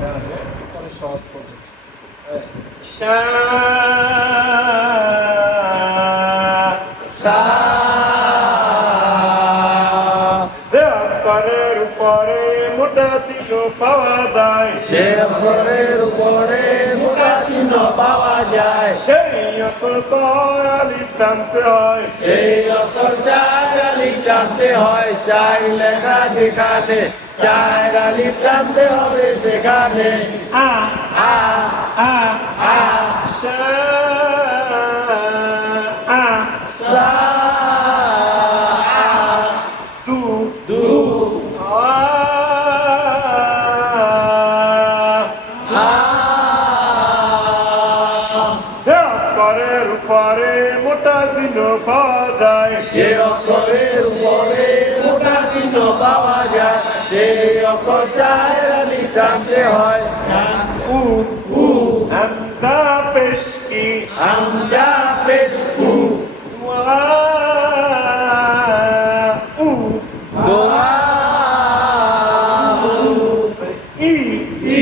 জানাবে পরে সহজ করবে সা সা জবরের উপরে মোটা চিহ্ন পাওয়া যায় যে অক্ষরের উপরে মোটা চিহ্ন পাওয়া যায় সেই অক্ষর আলিফ টানতে হয় সেই অক্ষর চার আলিফ টানতে হয় চার লেখা যেখানে চার আলিফ টানতে হবে সেখানে আ আ আ আ সা আ সা দু দু আ আ জবরের উপরে মোটা চিহ্ন পাওয়া যায় যে অক্ষরের উপরে মোটা চিহ্ন পাওয়া যায় সেই অক্ষর চার আলিফ টানতে হয় উ উ হামজা পেশ কি হামজা পেশ উ দুয়া উ দোয়া ই ই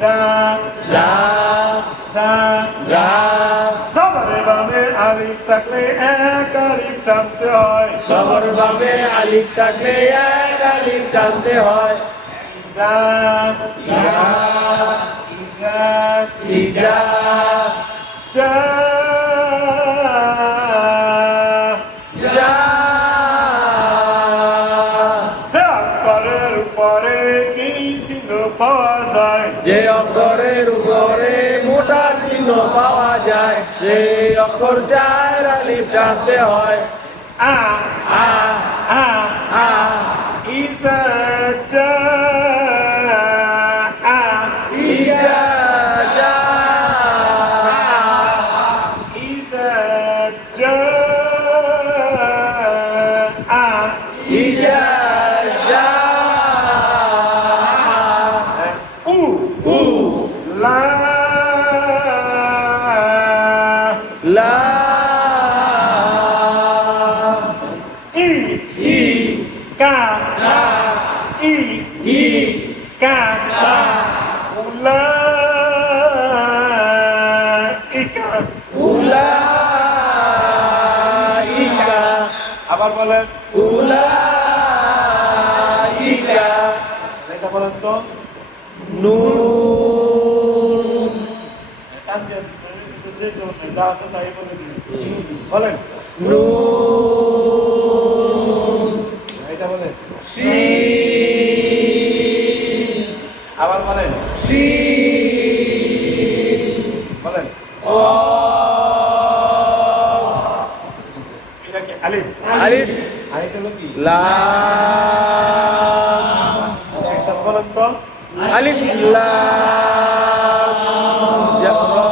দা যা দা যা জবরে বামে আলিফ থাকলে এক আলিফ টানতে হয় খবর বামে আলিফ থাকলে এক আলিফ টানতে হয় ইজা ইয়া ইজা ইজা জা যা জবরের উপরে কি চিহ্ন পাওয়া যায় যে অক্ষরের উপরে মোটা চিহ্ন পাওয়া যায় সেই অক্ষর চার আলিফ টানতে হয় আ আ আ আ ইজা জা আ ইজা যা ইজা জা আ ইজা যা উ উ লা লা ই ই কা কা ই ই কা কা উলা ইকা উলা ইকা আবার বলেন উলা ইকা এটা বলেন তো নুন টান দিয়ে দিবেন যে যা আছে তাই বলে দিবেন বলেন নুন এটা বলেন সিন আবার বলেন সিন বলেন এটা কি আলিফ আলিফ আলিফ হলো কি লাম একসাথে বলেন তো আলিফ লাম রা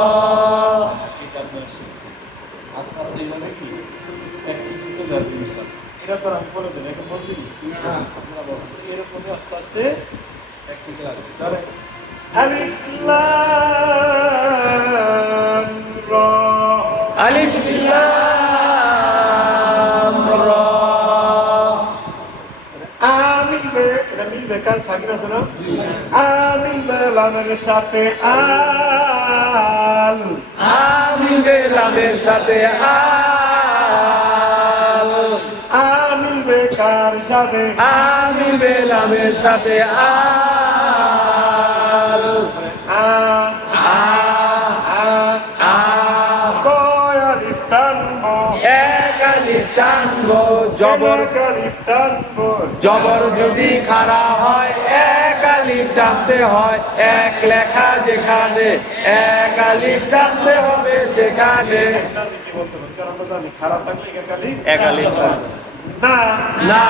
আস্তে আস্তে এইভাবে কি প্র্যাকটিক্যাল চলে আসবে ইনশাআল্লাহ এটা তো আমি বলে দেন এখন বলছি আপনারা বলছেন এরকমই আস্তে আস্তে প্র্যাকটিক্যাল আসবে তাহলে আলিফ লাম রা আলিফ লাম রা মিলবে এটা মিলবে কার সাকিন আছে না মিলবে লামের সাথে আল মিলবে লামের সাথে আল মিলবে কার সাথে মিলবে লামের সাথে আল আ আ আ কয় আলিফ টানবো এক আলিফ টানবো জবর এক আলিফ টানবো জবর যদি খাড়া হয় এক আলিফ টানতে হয় এক লেখা যেখানে এক আলিফ টানতে হবে সেখানে কি বলতে পারি কারণ আমরা জানি খারাপ থাকলে এক আলিফ এক আলিফ না না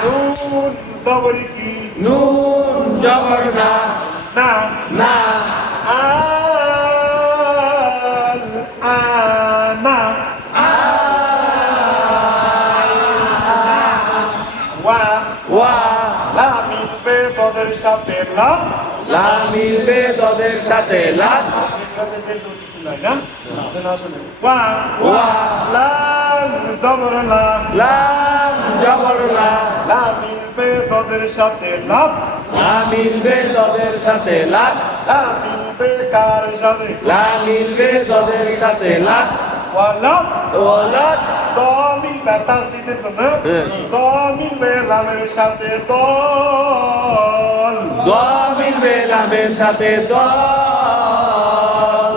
নুন জবরি কি নুন জবর না না না আল আনা ওয়া ওয়া লা মিলবে তোদের সাথে লাম লা মিলবে দদের সাথে লাম সেটাতে শেষ কিছু নাই না না আসলে ওয়া ওয়া লাম জবর লা লাম জবর লা লা মিলবে তোদের সাথে লাম লা মিলবে দদের সাথে লা, লা মিলবে কার সাথে লা মিলবে দদের সাথে লা, ওয়ালাম ওয়ালাদ দ মিলবে তাসদিদের জন্য হ্যাঁ। দ মিলবে লামের সাথে দল দ মিলবে লামের সাথে দল,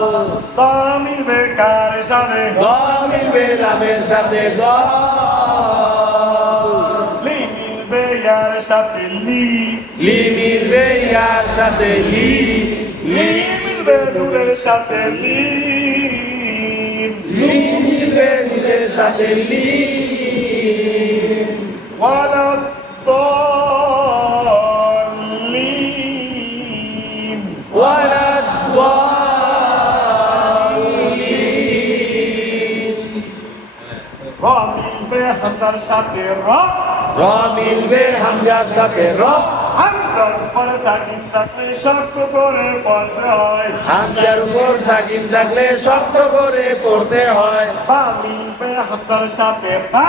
দ মিলবে কার সাথে দ মিলবে লামের সাথে দল, লি মিলবে ইয়ার সাথে লি লি মিলবে ইয়ার সাথে লি, লি মিলবে নুনের সাথে লিন লি মিলবে নীলের সাথে লি, ওয়ালাদ দলিন ওয়ালাদ দালিন। র মিলবে হামদার সাথে র র মিলবে হামজার সাথে র, হামদার উপরে সাকিন থাকলে শক্ত করে পড়তে হয় হামজার উপর সাকিন থাকলে শক্ত করে পড়তে হয়, বা মিলবে হামদার সাথে বা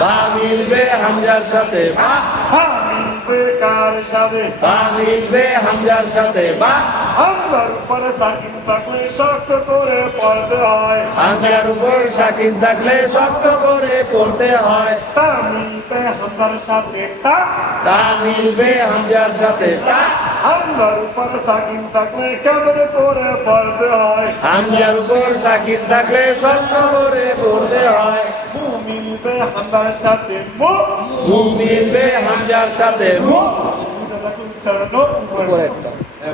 বা মিলবে হামজার সাথে বা, বা মিলবে কার সাথে বা মিলবে হামজার সাথে বা, হামদার উপরে সাকিন থাকলে শক্ত করে পড়তে হয় হামজার উপর সাকিন থাকলে শক্ত করে পড়তে হয়, তা মিলবে হামদার সাথে তা তা মিলবে হামজার সাথে তা, হামদার উপরে সাকিন থাকলে কেমন করে পড়তে হয় হামজার উপর সাকিন থাকলে শক্ত করে পড়তে হয়, মু মিলবে হামদার সাথে মু মু মিলবে হামজার সাথে মু, দুটা থাকলে উচ্চারণ উপরে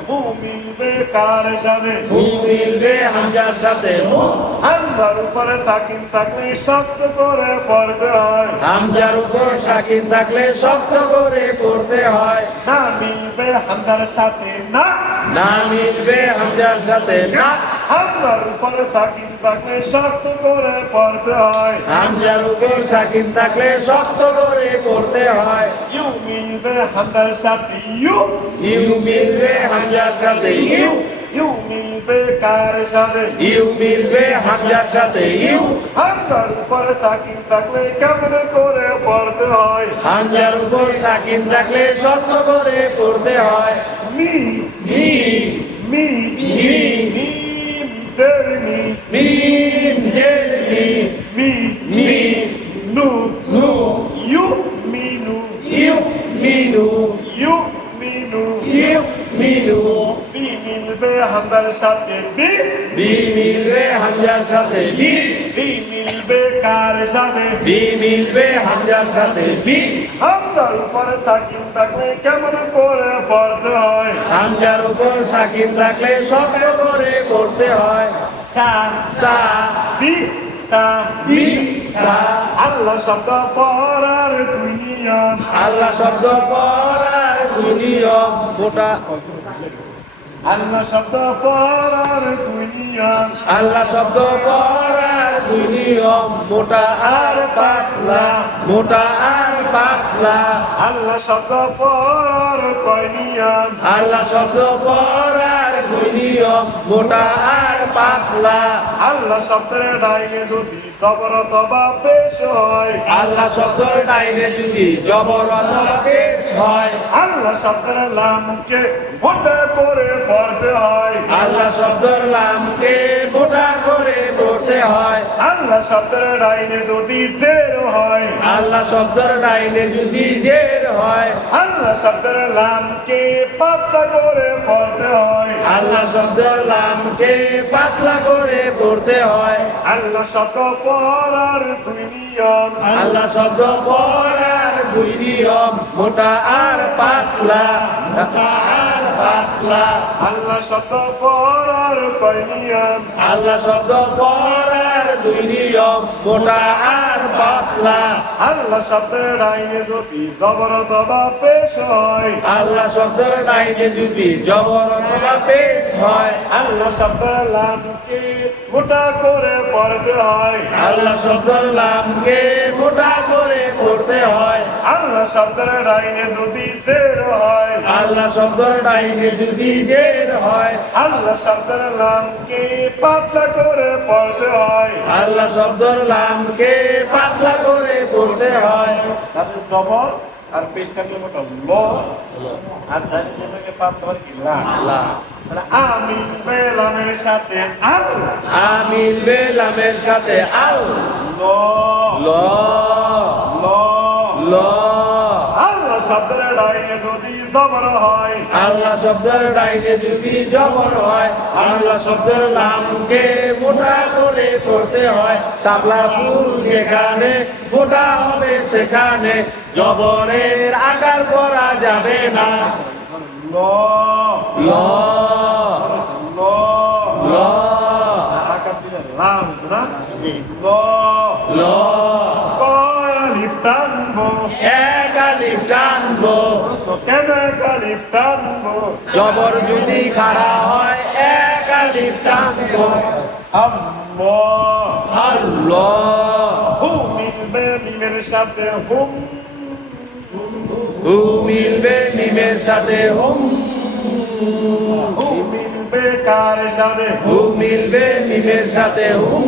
মু মিলবে কার সাথে মু মিলবে হামজার সাথে মু, হামদার উপরে সাকিন থাকলে শক্ত করে পড়তে হয় হামজার উপর সাকিন থাকলে শক্ত করে পড়তে হয়, না মিলবে হামদার সাথে না না মিলবে হামজার সাথে না, হামদার উপরে সাকিন থাকলে শক্ত করে পড়তে হয় হামজার উপর সাকিন থাকলে শক্ত করে পড়তে হয়, ইউ মিলবে হামদার সাথে ইউ ইউ মিলবে হামজার সাথে ইউ, ইউ মিলবে কার সাথে ইউ মিলবে হামজার সাথে ইউ, হামদার উপরে সাকিন থাকলে কেমন করে পড়তে হয় হামজার উপর সাকিন থাকলে শক্ত করে পড়তে হয়, মি মি মি মি মিম জের মি মিম জের মি, মি মি নু নু ইউ মিনু ইউ মিনু, ইউ মিনু ইউ মিনু, বি মিলবে হামদার সাথে বি বি মিলবে হামজার সাথে বি, বি মিলবে কার সাথে বি মিলবে হামজার সাথে বি, হামদার উপরে সাকিন থাকলে কেমন করে পড়তে হয় হামজার উপর সাকিন থাকলে শক্ত করে পড়তে হয়, সা সা বি সা বি সা, আল্লাহ শব্দ পড়ার দুই নিয়ম আল্লাহ শব্দ পড়ার দুই নিয়ম, মোটা আল্লাহ শব্দ পড়ার দুই নিয়ম আল্লাহ শব্দ পড়ার দুই নিয়ম, মোটা আর পাতলা, মোটা আর পাতলা, আল্লাহ শব্দ পড়ার কয় নিয়ম আল্লাহ শব্দ পড়ার দুই নিয়ম, মোটা আর পাতলা, আল্লাহ শব্দের ডাইনে যদি জবর অথবা পেশ হয় আল্লাহ শব্দের ডাইনে যদি জবর অথবা পেশ হয়, আল্লাহ শব্দের লামকে মোটা করে পড়তে হয় আল্লাহ শব্দের লামকে মোটা করে পড়তে হয়, আল্লাহ শব্দের ডাইনে যদি জের হয় আল্লাহ শব্দের ডাইনে যদি জের হয়, আল্লাহ শব্দের লামকে পাতলা করে পড়তে হয় আল্লাহ শব্দের লামকে পাতলা করে পড়তে হয়, আল্লাহ শব্দ পড়ার দুই নিয়ম আল্লাহ শব্দ পড়ার দুই নিয়ম, মোটা আর পাতলা, মোটা আর পাতলা, আল্লাহ শব্দ পড়ার কয় নিয়ম আল্লাহ শব্দ পড়ার দুই নিয়ম, মোটা আর পাতলা, আল্লাহ শব্দের ডাইনে যদি জবর অথবা পেশ হয় আল্লাহ শব্দের ডাইনে যদি জবর অথবা পেশ হয়, আল্লাহ শব্দের লামকে মোটা করে পড়তে হয় আল্লাহ শব্দের লামকে মোটা করে পড়তে হয়, আল্লাহ শব্দের ডাইনে যদি জের হয় আল্লাহ শব্দের ডাইনে যদি জের হয়, আল্লাহ শব্দের লামকে পাতলা করে পড়তে হয় আল্লাহ শব্দের লামকে পাতলা করে পড়তে হয়, তাহলে জবর আর পেশ থাকলে মোটা ল, আর ডানে যে থাকে পাত ধর কি লা। লা। তাহলে আমিল বেলামের সাথে আল, আমিল বেলামের সাথে আল, ল ল ল ল। আল্লাহ শব্দের ডাইনে যদি জবর হয়, আল্লাহ শব্দের ডাইনে যদি জবর হয়, আল্লাহ শব্দের লামকে মোটা করে পড়তে হয়। সাবলা ফুল যেখানে মোটা হবে সেখানে জবরের আকার করা যাবে না। ল ল ল ল আকার দিলে লাম না, জি। ল ল কালিফ টানবো, এক আলিফ টানবো, প্রশ্ন কেন কালিফ টানবো, জবর যদি খাড়া হয় এক আলিফ টানবো। আল্লাহ আল্লাহ হু মিলবে মিমের সাথে হুম, হু মিলবে মিমের সাথে হুম, হু মিলবে কার সাথে হু মিলবে মিমের সাথে হুম।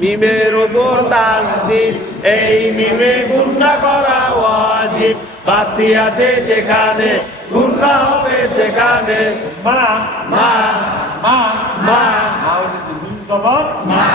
মিমের উপর তাসদিদ, এই মিমে গুণা করা ওয়াজিব। বাতি আছে যেখানে গুণা হবে সেখানে মা মা মা মা মা হচ্ছে মিম জবর মা